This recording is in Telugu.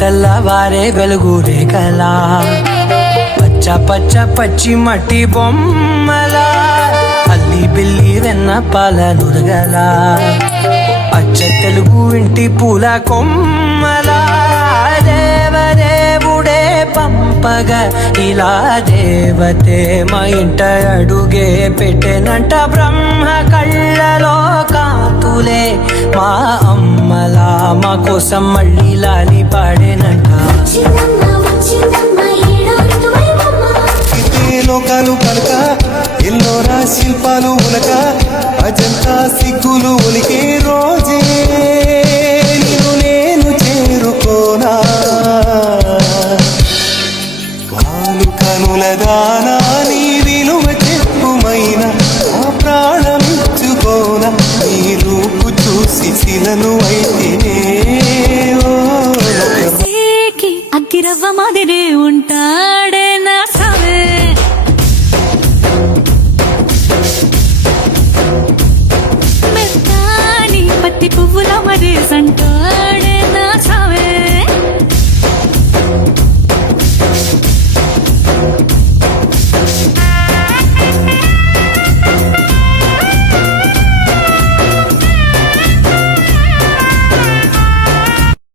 తెల్లవారే వెలుగు రేఖలా పచ్చ పచ్చ పచ్చి మట్టి బొమ్మలా అల్లి బిల్లి వెన్న పాల నురగలా అచ్చ తెలుగు ఇంటి పూల కొమ్మలా దేవదేవుడే పంపగా ఇలా దేవతే మా ఇంట అడుగే పెట్టెనంట బ్రహ్మ కళ్ళలో కాతులే మా అమ్మలా మా కోసం మళ్ళీ లాలి పాడేనంట లోకాలు పలక ఎల్లోరా శిల్పాలు ఉలక అజంతా సిగ్గులు ఉలికే రోజే నేను చేరుకోనా వాలు కనుల దానా నీ విలువ చెప్పుమైన ఆ ప్రాణమిచ్చుకోన నీ రూపు చూసి శిలను అయితేనే అగ్గిరవ్వ మాదిరే ఉంటాడే నా సావే మెత్తాని పత్తి పువ్వుల మరే సంటో